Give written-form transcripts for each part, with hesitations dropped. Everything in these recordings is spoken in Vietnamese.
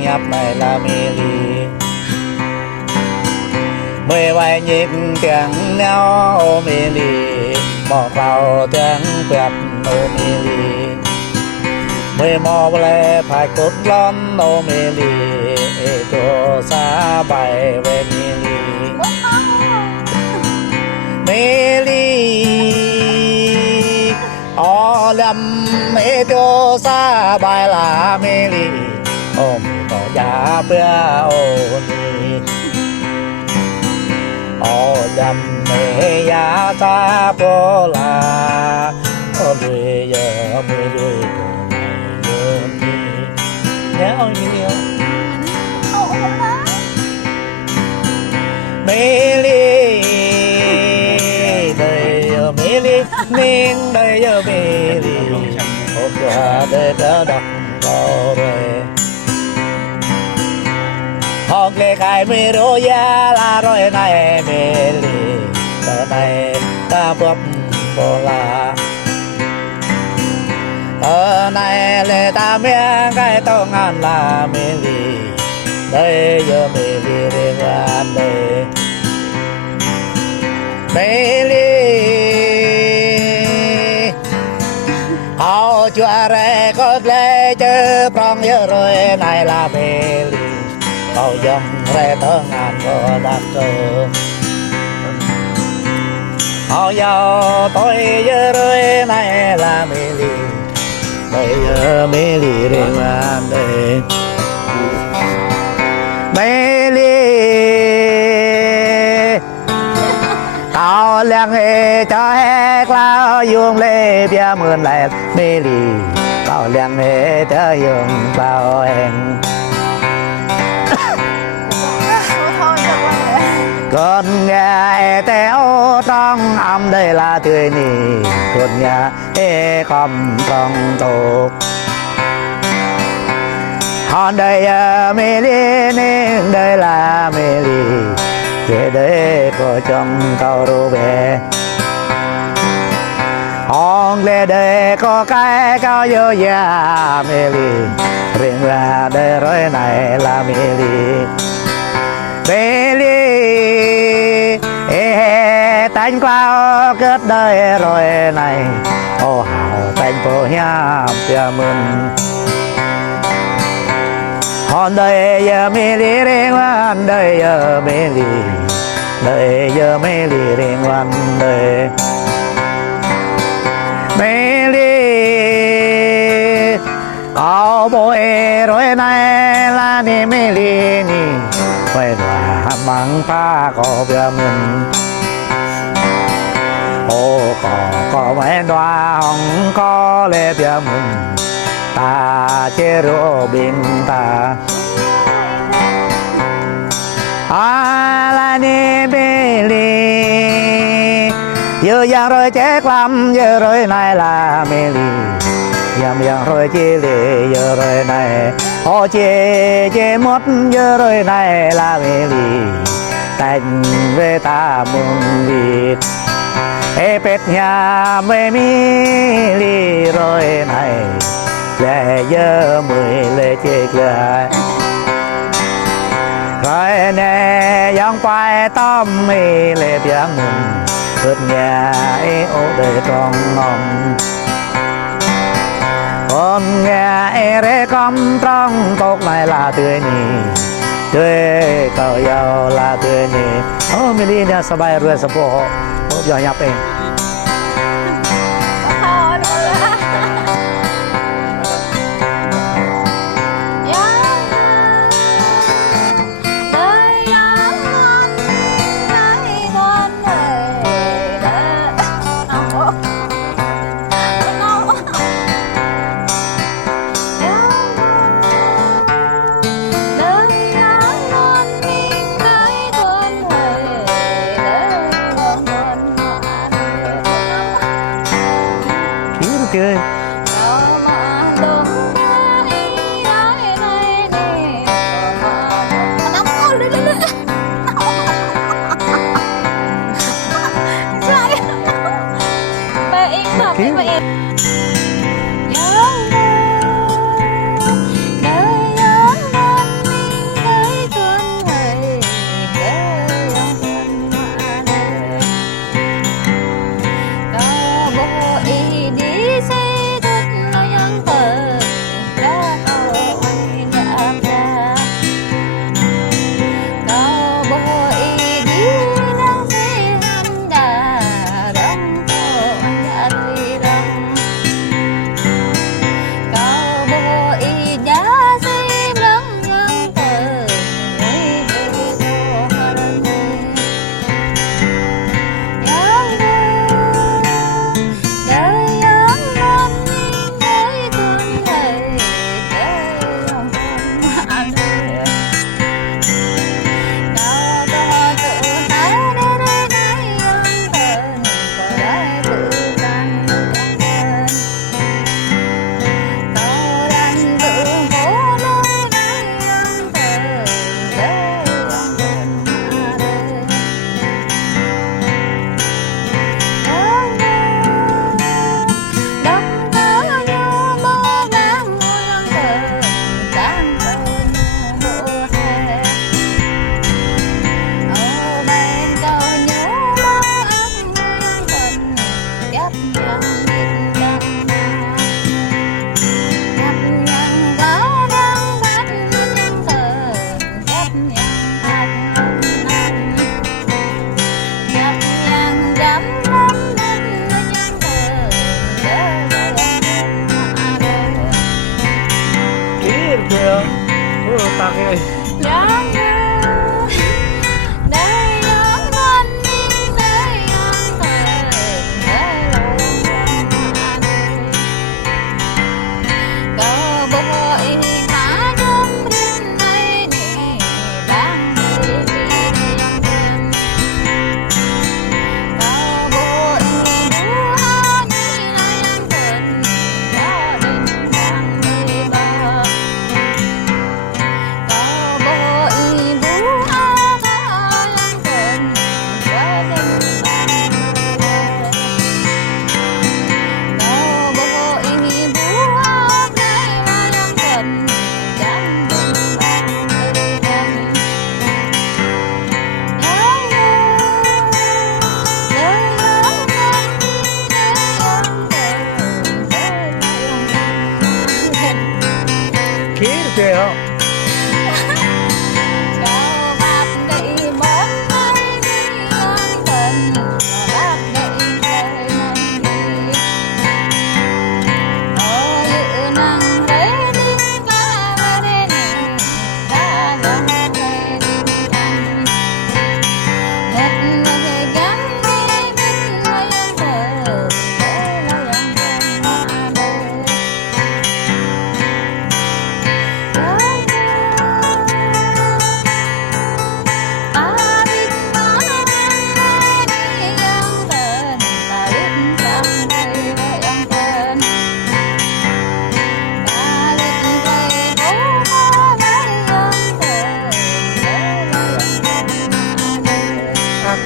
nhập này là mê lì mê vai nhịp tiếng neo ô mê lì mò vào tiếng quẹt ô mê lì mê mò lê phải cốt lon ô mê lì cho xa bài về mê lì mê lì ô lâm mê cho xa bài là mê lì ôm có giá bia ô nì ô lâm mê giá xa bố là ô lùi giờ mê lùi cô này nì nhớ ôi mê liêu mê lì đời mê lì nên đời giờ mê lì ô qua đời đã đọc vào rồi học lệ khai mê rô ya la rồi này mê lì đời này ta bập bồ la ở này lệ ta miếng cái tông ngàn là mê lì đây giờ mê lì đi qua đây mê lì hậu chùa rê có lê chơ prong giờ rồi này là mê lì hậu dòng rê thơ ngàn có đặc cơ hậu giàu tôi giờ rồi này là mê lì bây giờ mê lì đi qua đây mê lì tao làng hệ cho hết lao dùng lê bia mượn lại mê lì tao làng hệ cho dùng bao hẹn con nghe téo trong âm đây là tươi nì con nghe cầm trong tổ hòn đây mê lì nên đây là mê lì về đây có trong cầu rô bè hòn lê đây có cái cao vô già mê lì riêng là đây rồi này là mê lì mê lì tánh qua kết đời rồi này ô hào tánh phố hiệp tia mừng hòn đời giờ mê lì riêng hoàn đời giờ mê lì đời giờ mê lì riêng hoàn đời mê lì có bội rồi này là ni mê lì ni quay đoà măng ta có bia mừng ô có mấy đoà hồng có lê bia mừng ta chế rô bình ta là ni bê lì giờ giang rồi chết lắm giờ rồi này là mê lì giang rồi chế lì giờ rồi này ô chế mất giờ rồi này là mê lì thành về ta mừng vịt ê pet nhà mê mi lì rồi này lệ giờ mười lệ chết lại rồi nè giang quay tâm mi lệ biang mừng vượt nhà ê ô đời trong ngầm con nghe ê rê con trong tộc này là tươi nì tươi cầu giàu là tươi nì ô mi đi nha sơ bay rồi sơ bộ ô giờ nhập ê ơi. Kêu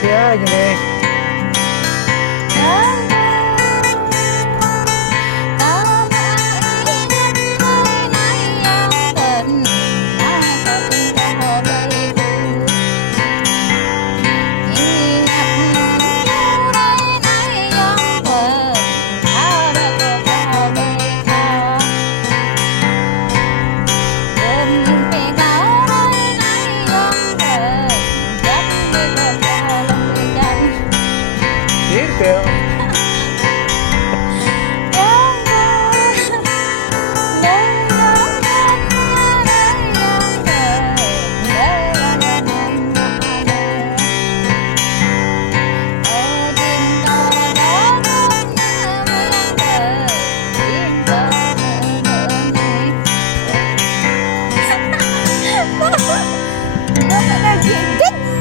kia như này. Kêu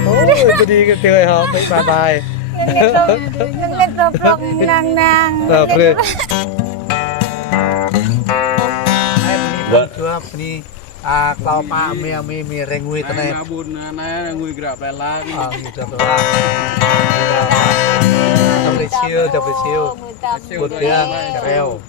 ôi đi cái tươi hả? Bye bye. Vâng. Ini kalau Pak mi rengui tene. Ngabun na ngui grab la. Double chill. Buat dia kerel.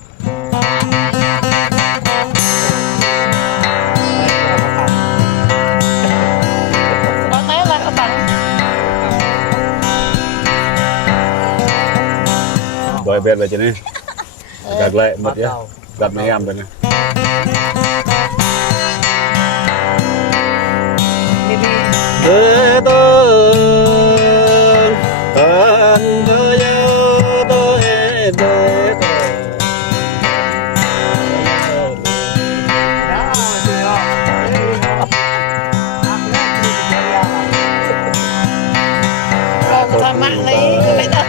Rồi bên về trên này. Gạt lại mất nhá. Gạt mấy em bên này. Để tôi thân tôi yêu tôi để Thôi mạng lấy lấy đất.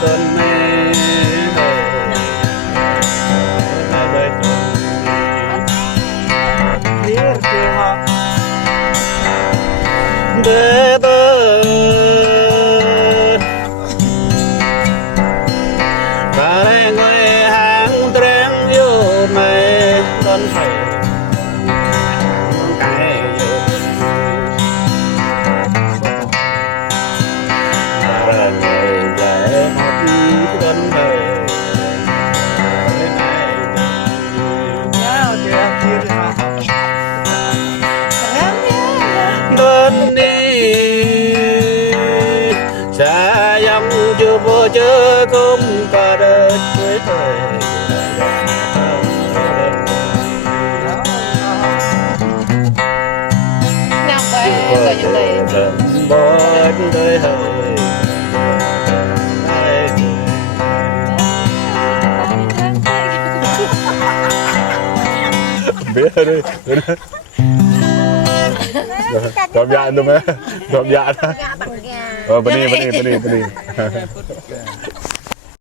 tuần mê đời tuần Điên kia họ bê bơ và đây người hàng tráng vô mê đơn phải cái vô và là người dễ một đơn đời Nhớ kia kia thì họ đơn đi xa dòng chưa vô chớ không cả đời cuối thời Nam bé có những lời bớt đời hơi biết đi đọc dạ tụi mẹ đọc dạ đó bên đi